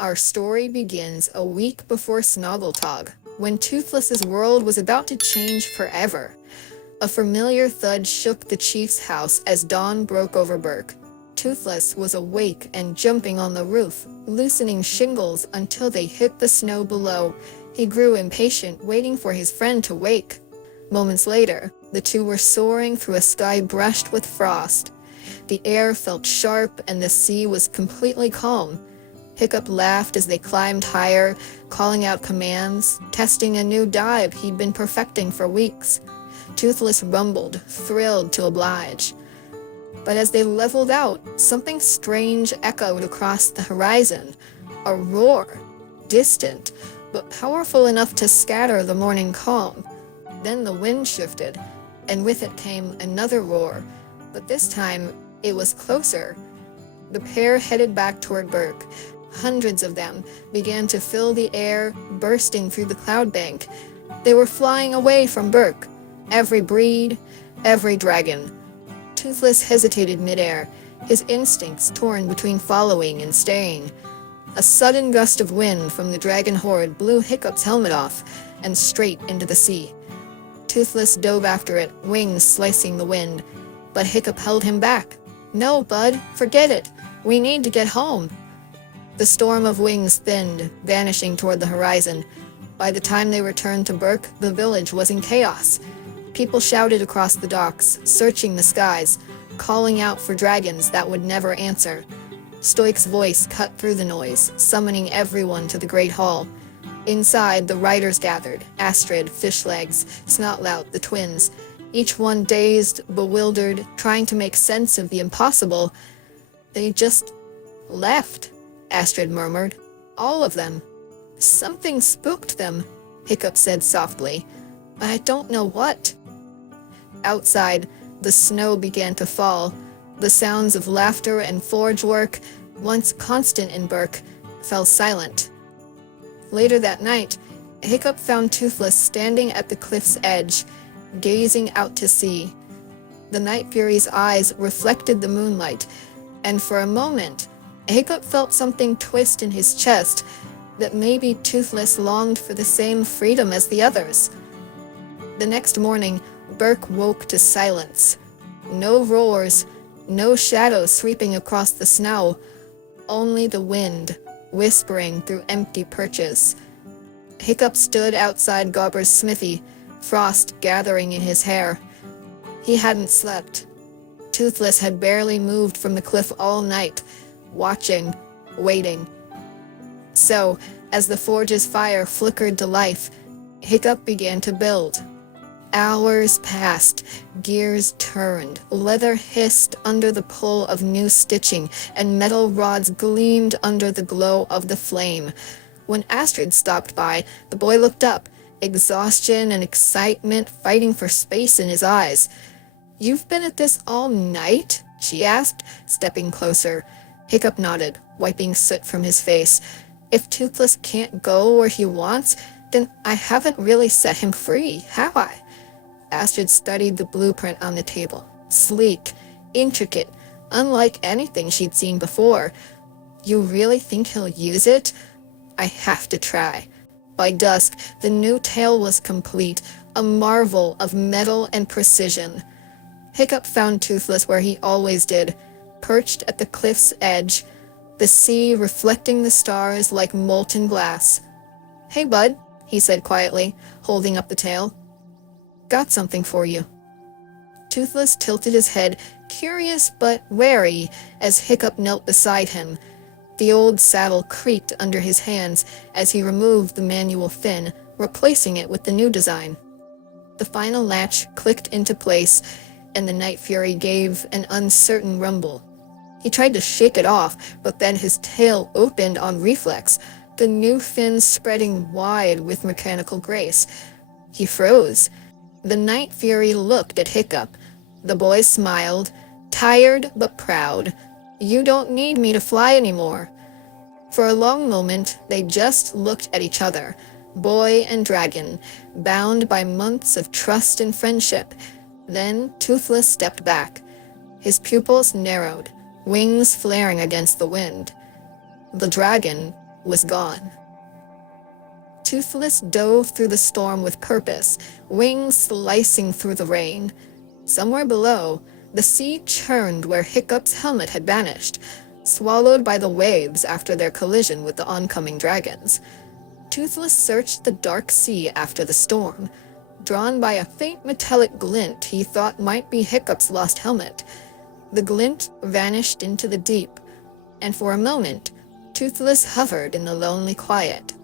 Our story begins a week before Snoggletog, when Toothless's world was about to change forever. A familiar thud shook the chief's house as dawn broke over Burke. Toothless was awake and jumping on the roof, loosening shingles until they hit the snow below. He grew impatient, waiting for his friend to wake. Moments later, the two were soaring through a sky brushed with frost. The air felt sharp and the sea was completely calm. Hiccup laughed as they climbed higher, calling out commands, testing a new dive he'd been perfecting for weeks. Toothless rumbled, thrilled to oblige. But as they leveled out, something strange echoed across the horizon. A roar, distant, but powerful enough to scatter the morning calm. Then the wind shifted, and with it came another roar, but this time it was closer. The pair headed back toward Burke. Hundreds of them began to fill the air, bursting through the cloud bank. They were flying away from Burke. Every breed, every dragon. Toothless hesitated midair, his instincts torn between following and staying. A sudden gust of wind from the dragon horde blew Hiccup's helmet off and straight into the sea. Toothless dove after it, wings slicing the wind, but Hiccup held him back. "No, bud, forget it. We need to get home." The storm of wings thinned, vanishing toward the horizon. By the time they returned to Burke, the village was in chaos. People shouted across the docks, searching the skies, calling out for dragons that would never answer. Stoic's voice cut through the noise, summoning everyone to the Great Hall. Inside, the riders gathered, Astrid, Fishlegs, Snotlout, the twins, each one dazed, bewildered, trying to make sense of the impossible. "They just left," Astrid murmured. "All of them. Something spooked them," Hiccup said softly. "But I don't know what." Outside, the snow began to fall. The sounds of laughter and forge work, once constant in Burke, fell silent. Later that night, Hiccup found Toothless standing at the cliff's edge, gazing out to sea. The Night Fury's eyes reflected the moonlight, and for a moment, Hiccup felt something twist in his chest, that maybe Toothless longed for the same freedom as the others. The next morning, Burke woke to silence. No roars, no shadows sweeping across the snow, only the wind, whispering through empty perches. Hiccup stood outside Gobber's smithy, frost gathering in his hair. He hadn't slept. Toothless had barely moved from the cliff all night, watching, waiting. So, as the forge's fire flickered to life, Hiccup began to build. Hours passed, gears turned, leather hissed under the pull of new stitching, and metal rods gleamed under the glow of the flame. When Astrid stopped by, the boy looked up, exhaustion and excitement fighting for space in his eyes. "You've been at this all night?" she asked, stepping closer. Hiccup nodded, wiping soot from his face. "If Toothless can't go where he wants, then I haven't really set him free, have I?" Astrid studied the blueprint on the table. Sleek, intricate, unlike anything she'd seen before. "You really think he'll use it?" "I have to try." By dusk, the new tale was complete, a marvel of metal and precision. Hiccup found Toothless where he always did, perched at the cliff's edge, the sea reflecting the stars like molten glass. "Hey, bud," he said quietly, holding up the tail. "Got something for you." Toothless tilted his head, curious but wary, as Hiccup knelt beside him. The old saddle creaked under his hands as he removed the manual fin, replacing it with the new design. The final latch clicked into place, and the Night Fury gave an uncertain rumble. He tried to shake it off, but then his tail opened on reflex, the new fin spreading wide with mechanical grace. He froze. The Night Fury looked at Hiccup. The boy smiled, tired but proud. "You don't need me to fly anymore." For a long moment, they just looked at each other, boy and dragon, bound by months of trust and friendship. Then Toothless stepped back. His pupils narrowed, wings flaring against the wind. The dragon, was gone. Toothless dove through the storm with purpose, wings slicing through the rain. Somewhere below, the sea churned where Hiccup's helmet had vanished, swallowed by the waves after their collision with the oncoming dragons. Toothless searched the dark sea after the storm, drawn by a faint metallic glint he thought might be Hiccup's lost helmet. The glint vanished into the deep, and for a moment, Toothless hovered in the lonely quiet.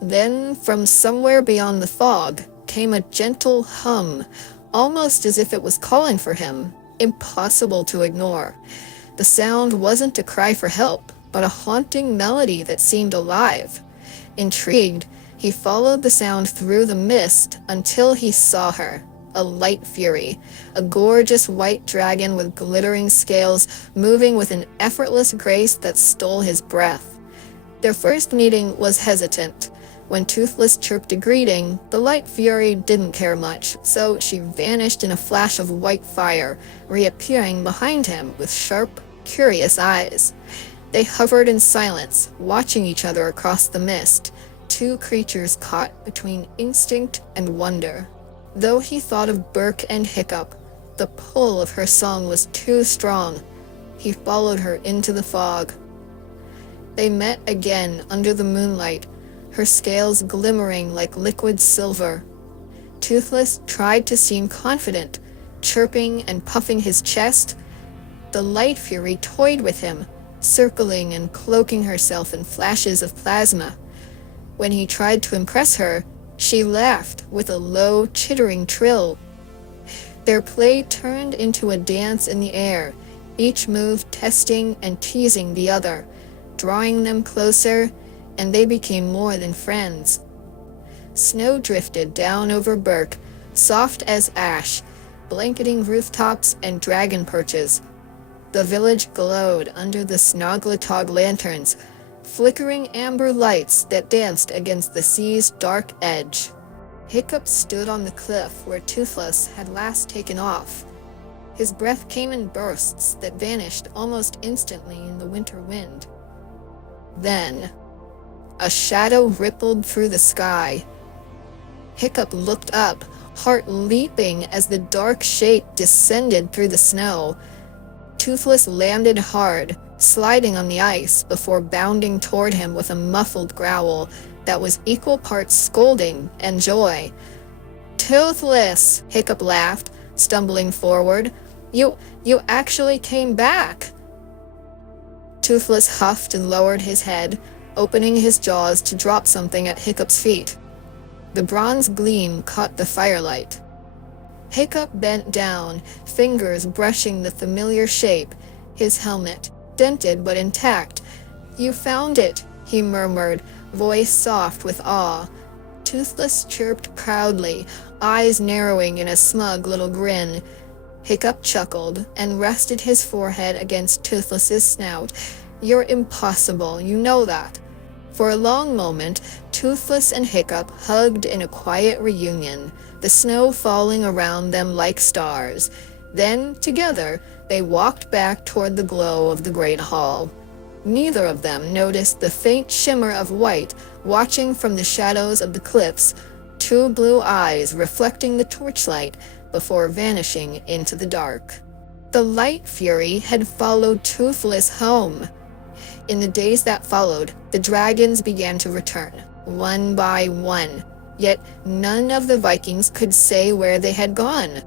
Then, from somewhere beyond the fog, came a gentle hum, almost as if it was calling for him, impossible to ignore. The sound wasn't a cry for help, but a haunting melody that seemed alive. Intrigued, he followed the sound through the mist until he saw her, a light fury, a gorgeous white dragon with glittering scales moving with an effortless grace that stole his breath. Their first meeting was hesitant. When Toothless chirped a greeting, the light fury didn't care much, so she vanished in a flash of white fire, reappearing behind him with sharp, curious eyes. They hovered in silence, watching each other across the mist, two creatures caught between instinct and wonder. Though he thought of Burke and Hiccup, the pull of her song was too strong. He followed her into the fog. They met again under the moonlight, her scales glimmering like liquid silver. Toothless tried to seem confident, chirping and puffing his chest. The light fury toyed with him, circling and cloaking herself in flashes of plasma. When he tried to impress her, she laughed with a low, chittering trill. Their play turned into a dance in the air, each move testing and teasing the other, drawing them closer, and they became more than friends. Snow drifted down over Burke, soft as ash, blanketing rooftops and dragon perches. The village glowed under the Snoglatog lanterns, flickering amber lights that danced against the sea's dark edge. Hiccup stood on the cliff where Toothless had last taken off. His breath came in bursts that vanished almost instantly in the winter wind. Then, a shadow rippled through the sky. Hiccup looked up, heart leaping as the dark shape descended through the snow. Toothless landed hard, sliding on the ice before bounding toward him with a muffled growl that was equal parts scolding and joy. "Toothless!" Hiccup laughed, stumbling forward. You actually came back!" Toothless huffed and lowered his head, opening his jaws to drop something at Hiccup's feet. The bronze gleam caught the firelight. Hiccup bent down, fingers brushing the familiar shape, his helmet, dented but intact. "You found it," he murmured, voice soft with awe. Toothless chirped proudly, eyes narrowing in a smug little grin. Hiccup chuckled and rested his forehead against Toothless's snout. "You're impossible, you know that." For a long moment, Toothless and Hiccup hugged in a quiet reunion, the snow falling around them like stars. Then, together, they walked back toward the glow of the great hall. Neither of them noticed the faint shimmer of white watching from the shadows of the cliffs, two blue eyes reflecting the torchlight before vanishing into the dark. The light fury had followed Toothless home. In the days that followed, the dragons began to return, one by one, yet none of the Vikings could say where they had gone.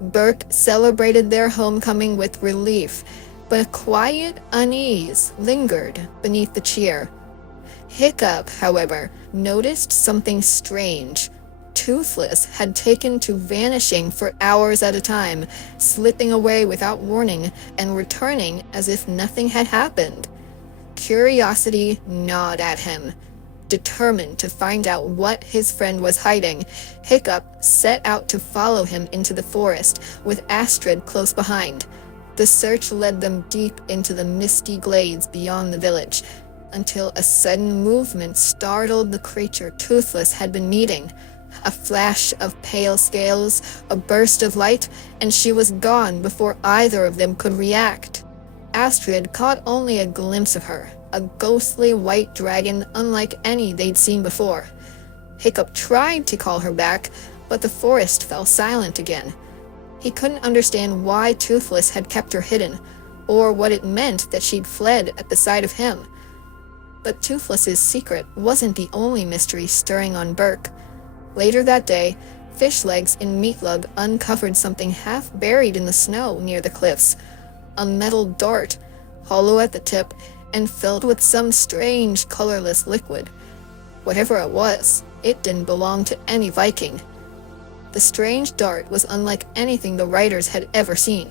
Burke celebrated their homecoming with relief, but a quiet unease lingered beneath the cheer. Hiccup, however, noticed something strange. Toothless had taken to vanishing for hours at a time, slipping away without warning and returning as if nothing had happened. Curiosity gnawed at him. Determined to find out what his friend was hiding, Hiccup set out to follow him into the forest, with Astrid close behind. The search led them deep into the misty glades beyond the village, until a sudden movement startled the creature Toothless had been meeting. A flash of pale scales, a burst of light, and she was gone before either of them could react. Astrid caught only a glimpse of her, a ghostly white dragon unlike any they'd seen before. Hiccup tried to call her back, but the forest fell silent again. He couldn't understand why Toothless had kept her hidden, or what it meant that she'd fled at the sight of him. But Toothless's secret wasn't the only mystery stirring on Burke. Later that day, Fishlegs and Meatlug uncovered something half buried in the snow near the cliffs. A metal dart, hollow at the tip and filled with some strange, colorless liquid. Whatever it was, it didn't belong to any Viking. The strange dart was unlike anything the writers had ever seen.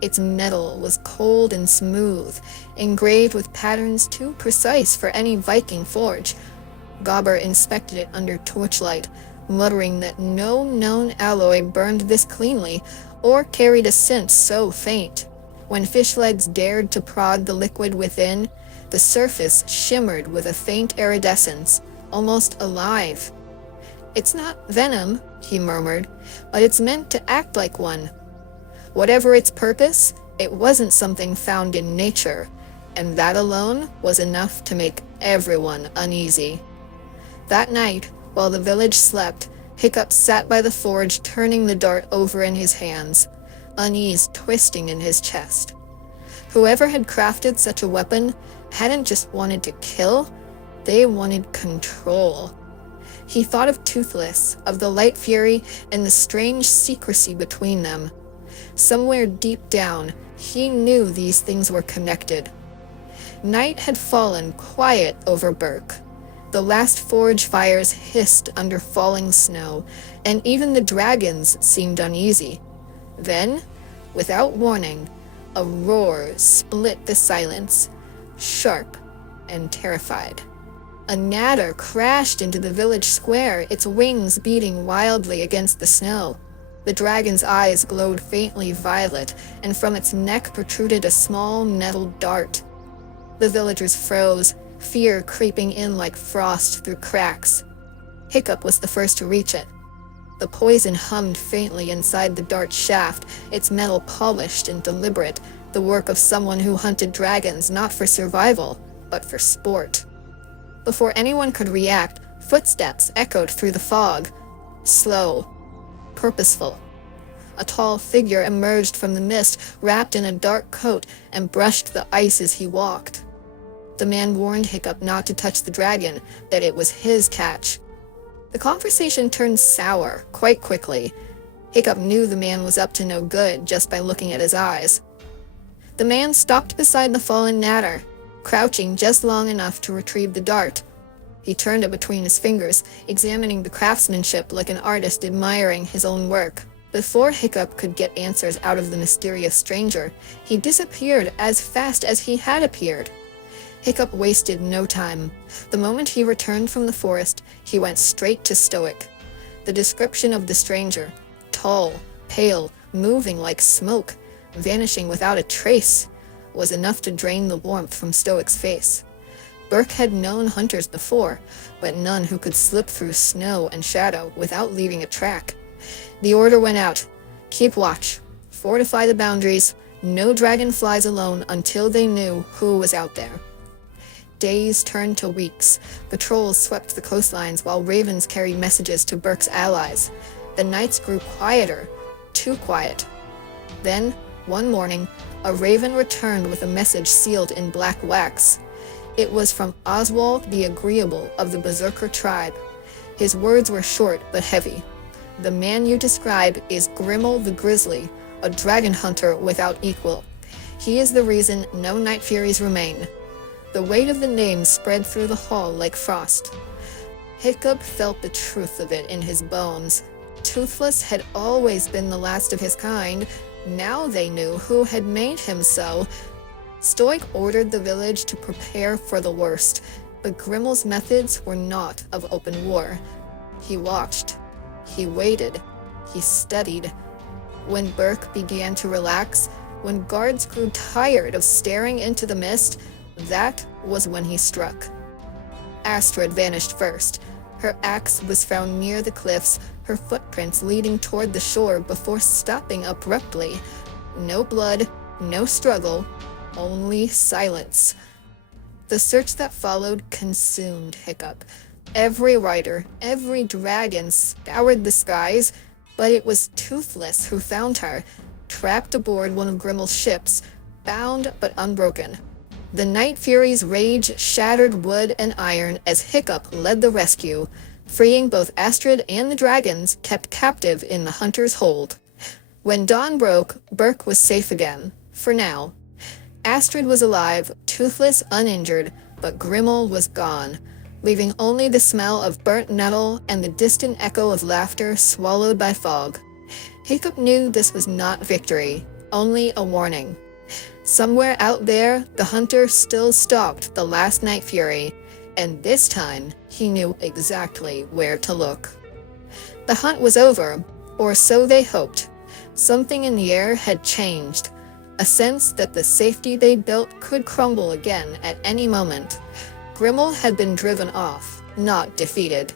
Its metal was cold and smooth, engraved with patterns too precise for any Viking forge. Gobber inspected it under torchlight, muttering that no known alloy burned this cleanly or carried a scent so faint. When Fishlegs dared to prod the liquid within, the surface shimmered with a faint iridescence, almost alive. "It's not venom," he murmured, "but it's meant to act like one." Whatever its purpose, it wasn't something found in nature, and that alone was enough to make everyone uneasy. That night, while the village slept, Hiccup sat by the forge turning the dart over in his hands, unease twisting in his chest. Whoever had crafted such a weapon hadn't just wanted to kill, they wanted control. He thought of Toothless, of the Light Fury, and the strange secrecy between them. Somewhere deep down, he knew these things were connected. Night had fallen quiet over Burke. The last forge fires hissed under falling snow, and even the dragons seemed uneasy. Then, without warning, a roar split the silence, sharp and terrified. A natter crashed into the village square, its wings beating wildly against the snow. The dragon's eyes glowed faintly violet, and from its neck protruded a small metal dart. The villagers froze, fear creeping in like frost through cracks. Hiccup was the first to reach it. The poison hummed faintly inside the dart's shaft, its metal polished and deliberate, the work of someone who hunted dragons not for survival, but for sport. Before anyone could react, footsteps echoed through the fog. Slow, purposeful. A tall figure emerged from the mist, wrapped in a dark coat, and brushed the ice as he walked. The man warned Hiccup not to touch the dragon, that it was his catch. The conversation turned sour quite quickly. Hiccup knew the man was up to no good just by looking at his eyes. The man stopped beside the fallen natter, crouching just long enough to retrieve the dart. He turned it between his fingers, examining the craftsmanship like an artist admiring his own work. Before Hiccup could get answers out of the mysterious stranger, he disappeared as fast as he had appeared. Hiccup wasted no time. The moment he returned from the forest, he went straight to Stoic. The description of the stranger, tall, pale, moving like smoke, vanishing without a trace, was enough to drain the warmth from Stoic's face. Burke had known hunters before, but none who could slip through snow and shadow without leaving a track. The order went out. Keep watch. Fortify the boundaries. No dragon flies alone until they knew who was out there. Days turned to weeks. Patrols swept the coastlines while ravens carried messages to Burke's allies. The nights grew quieter, too quiet. Then, one morning, a raven returned with a message sealed in black wax. It was from Oswald the Agreeable of the Berserker tribe. His words were short but heavy. "The man you describe is Grimmel the Grizzly, a dragon hunter without equal. He is the reason no Night Furies remain." The weight of the name spread through the hall like frost. Hiccup felt the truth of it in his bones. Toothless had always been the last of his kind. Now they knew who had made him so. Stoic ordered the village to prepare for the worst, but Grimmel's methods were not of open war. He watched. He waited. He studied. When Burke began to relax, when guards grew tired of staring into the mist, that was when he struck. Astrid vanished first. Her axe was found near the cliffs, her footprints leading toward the shore before stopping abruptly. No blood, no struggle, only silence. The search that followed consumed Hiccup. Every rider, every dragon scoured the skies, but it was Toothless who found her, trapped aboard one of Grimmel's ships, bound but unbroken. The Night Fury's rage shattered wood and iron as Hiccup led the rescue, freeing both Astrid and the dragons kept captive in the hunter's hold. When dawn broke, Berk was safe again, for now. Astrid was alive, Toothless uninjured, but Grimmel was gone, leaving only the smell of burnt nettle and the distant echo of laughter swallowed by fog. Hiccup knew this was not victory, only a warning. Somewhere out there, the hunter still stalked the last Night Fury, and this time he knew exactly where to look. The hunt was over, or so they hoped. Something in the air had changed, a sense that the safety they'd built could crumble again at any moment. Grimmel had been driven off, not defeated.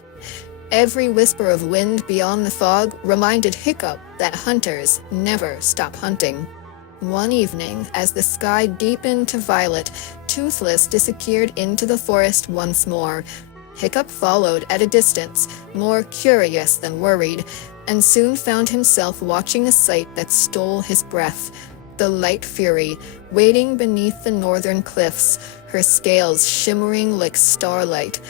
Every whisper of wind beyond the fog reminded Hiccup that hunters never stop hunting. One evening, as the sky deepened to violet, Toothless disappeared into the forest once more. Hiccup followed at a distance, more curious than worried, and soon found himself watching a sight that stole his breath. The Night Fury, waiting beneath the northern cliffs, her scales shimmering like starlight.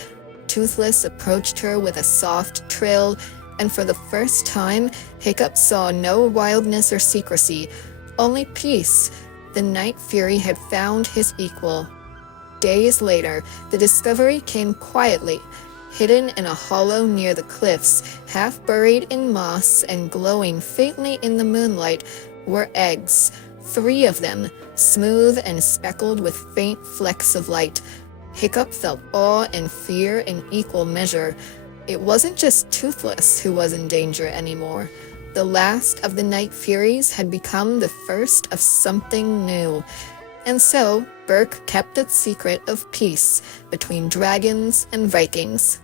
Toothless approached her with a soft trill, and for the first time, Hiccup saw no wildness or secrecy, only peace. The Night Fury had found his equal. Days later, the discovery came quietly. Hidden in a hollow near the cliffs, half buried in moss and glowing faintly in the moonlight, were eggs. 3 of them, smooth and speckled with faint flecks of light. Hiccup felt awe and fear in equal measure. It wasn't just Toothless who was in danger anymore. The last of the Night Furies had become the first of something new. And so, Berk kept its secret of peace between dragons and Vikings.